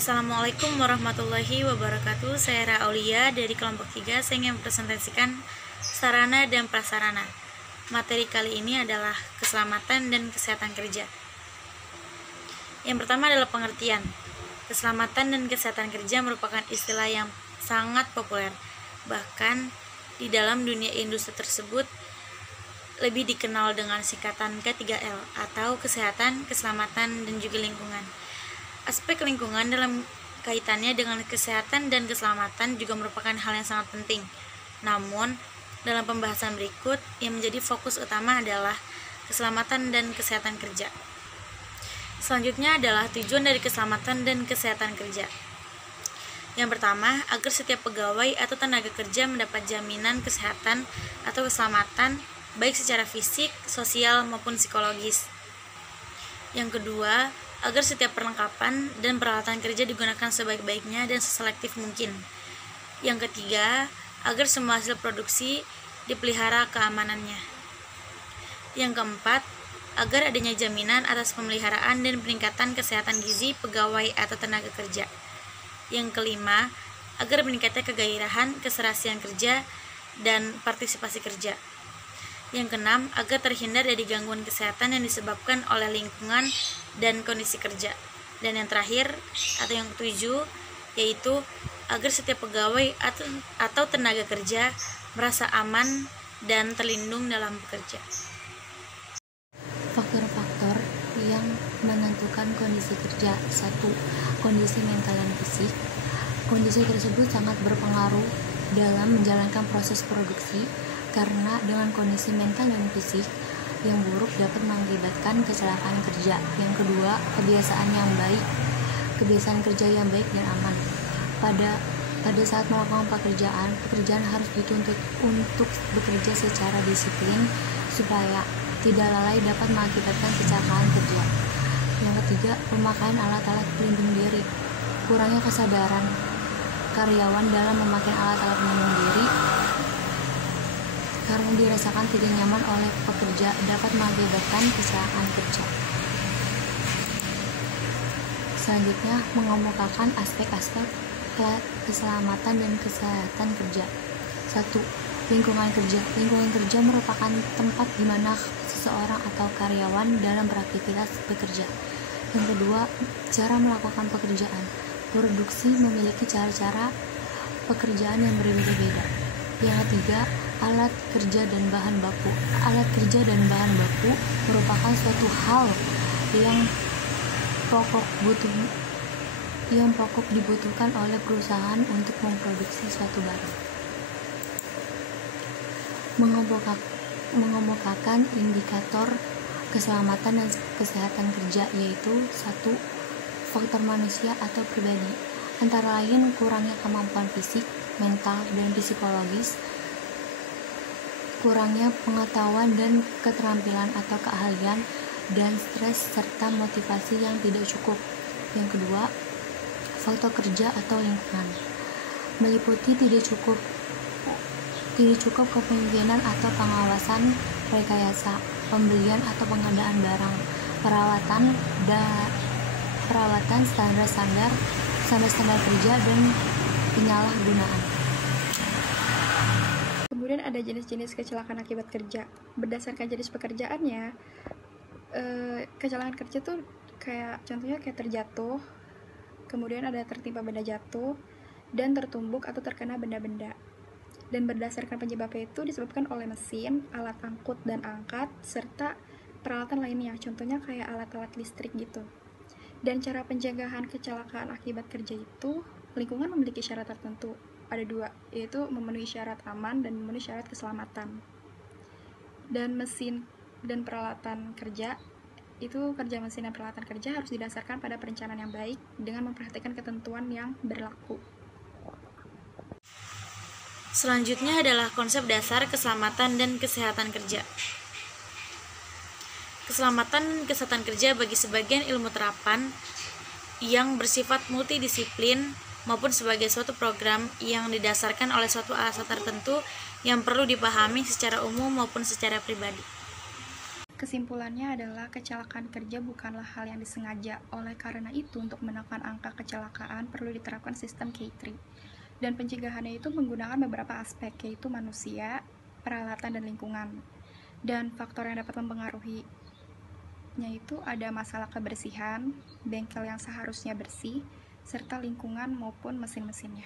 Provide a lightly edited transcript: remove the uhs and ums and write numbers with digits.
Assalamualaikum warahmatullahi wabarakatuh. Saya Ra Aulia dari kelompok 3. Saya ingin mempresentasikan sarana dan prasarana. Materi kali ini adalah keselamatan dan kesehatan kerja. Yang pertama adalah pengertian. Keselamatan dan kesehatan kerja merupakan istilah yang sangat populer. Bahkan di dalam dunia industri tersebut lebih dikenal dengan singkatan K3L atau kesehatan, keselamatan, dan juga lingkungan. Aspek lingkungan dalam kaitannya dengan kesehatan dan keselamatan juga merupakan hal yang sangat penting. Namun, dalam pembahasan berikut, yang menjadi fokus utama adalah keselamatan dan kesehatan kerja. Selanjutnya adalah tujuan dari keselamatan dan kesehatan kerja. Yang pertama, agar setiap pegawai atau tenaga kerja mendapat jaminan kesehatan atau keselamatan baik secara fisik, sosial, maupun psikologis. Yang kedua, agar setiap perlengkapan dan peralatan kerja digunakan sebaik-baiknya dan seselektif mungkin. Yang ketiga, agar semua hasil produksi dipelihara keamanannya. Yang keempat, agar adanya jaminan atas pemeliharaan dan peningkatan kesehatan gizi pegawai atau tenaga kerja. Yang kelima, agar meningkatnya kegairahan, keserasian kerja, dan partisipasi kerja. Yang keenam, agar terhindar dari gangguan kesehatan yang disebabkan oleh lingkungan dan kondisi kerja. Dan yang terakhir, atau yang ketujuh, yaitu agar setiap pegawai atau tenaga kerja merasa aman dan terlindung dalam bekerja. Faktor-faktor yang menentukan kondisi kerja. 1. Kondisi mental dan fisik. Kondisi tersebut sangat berpengaruh dalam menjalankan proses produksi, karena dengan kondisi mental dan fisik yang buruk dapat mengakibatkan kecelakaan kerja. Yang kedua, kebiasaan kerja yang baik dan aman. Pada saat melakukan pekerjaan harus dituntut untuk bekerja secara disiplin supaya tidak lalai dapat mengakibatkan kecelakaan kerja. Yang ketiga, pemakaian alat-alat pelindung diri. Kurangnya kesadaran karyawan dalam memakai alat-alat pelindung diri karena dirasakan tidak nyaman oleh pekerja dapat mengakibatkan kecelakaan kerja. Selanjutnya, mengemukakan aspek-aspek keselamatan dan kesehatan kerja. 1. Lingkungan kerja. Lingkungan kerja merupakan tempat di mana seseorang atau karyawan dalam beraktivitas bekerja. Yang kedua, cara melakukan pekerjaan. Produksi memiliki cara-cara pekerjaan yang berbeda-beda. Yang ketiga, alat kerja dan bahan baku. Alat kerja dan bahan baku merupakan suatu hal yang pokok dibutuhkan oleh perusahaan untuk memproduksi suatu barang. Mengemukakan indikator keselamatan dan kesehatan kerja, yaitu 1. Faktor manusia atau pribadi, antara lain kurangnya kemampuan fisik, mental, dan psikologis, kurangnya pengetahuan dan keterampilan atau keahlian, dan stres serta motivasi yang tidak cukup. Yang kedua, faktor kerja atau lingkungan, meliputi tidak cukup kepemimpinan atau pengawasan, rekayasa, pembelian atau pengadaan barang, perawatan standar kerja, dan penyalahgunaan. Kemudian ada jenis-jenis kecelakaan akibat kerja. Berdasarkan jenis pekerjaannya, kecelakaan kerja tuh contohnya kayak terjatuh, kemudian ada tertimpa benda jatuh, dan tertumbuk atau terkena benda-benda. Dan berdasarkan penyebabnya itu disebabkan oleh mesin, alat angkut dan angkat, serta peralatan lainnya, contohnya kayak alat-alat listrik gitu. Dan cara pencegahan kecelakaan akibat kerja itu, lingkungan memiliki syarat tertentu. Ada 2, yaitu memenuhi syarat aman dan memenuhi syarat keselamatan. Dan mesin dan peralatan kerja, itu kerja mesin dan peralatan kerja harus didasarkan pada perencanaan yang baik dengan memperhatikan ketentuan yang berlaku. Selanjutnya adalah konsep dasar keselamatan dan kesehatan kerja. Keselamatan dan kesehatan kerja bagi sebagian ilmu terapan yang bersifat multidisiplin maupun sebagai suatu program yang didasarkan oleh suatu alasan tertentu yang perlu dipahami secara umum maupun secara pribadi. Kesimpulannya adalah kecelakaan kerja bukanlah hal yang disengaja. Oleh karena itu, untuk menekan angka kecelakaan perlu diterapkan sistem K3. Dan pencegahannya itu menggunakan beberapa aspek, yaitu manusia, peralatan, dan lingkungan. Dan faktor yang dapat mempengaruhinya itu ada masalah kebersihan, bengkel yang seharusnya bersih, serta lingkungan maupun mesin-mesinnya.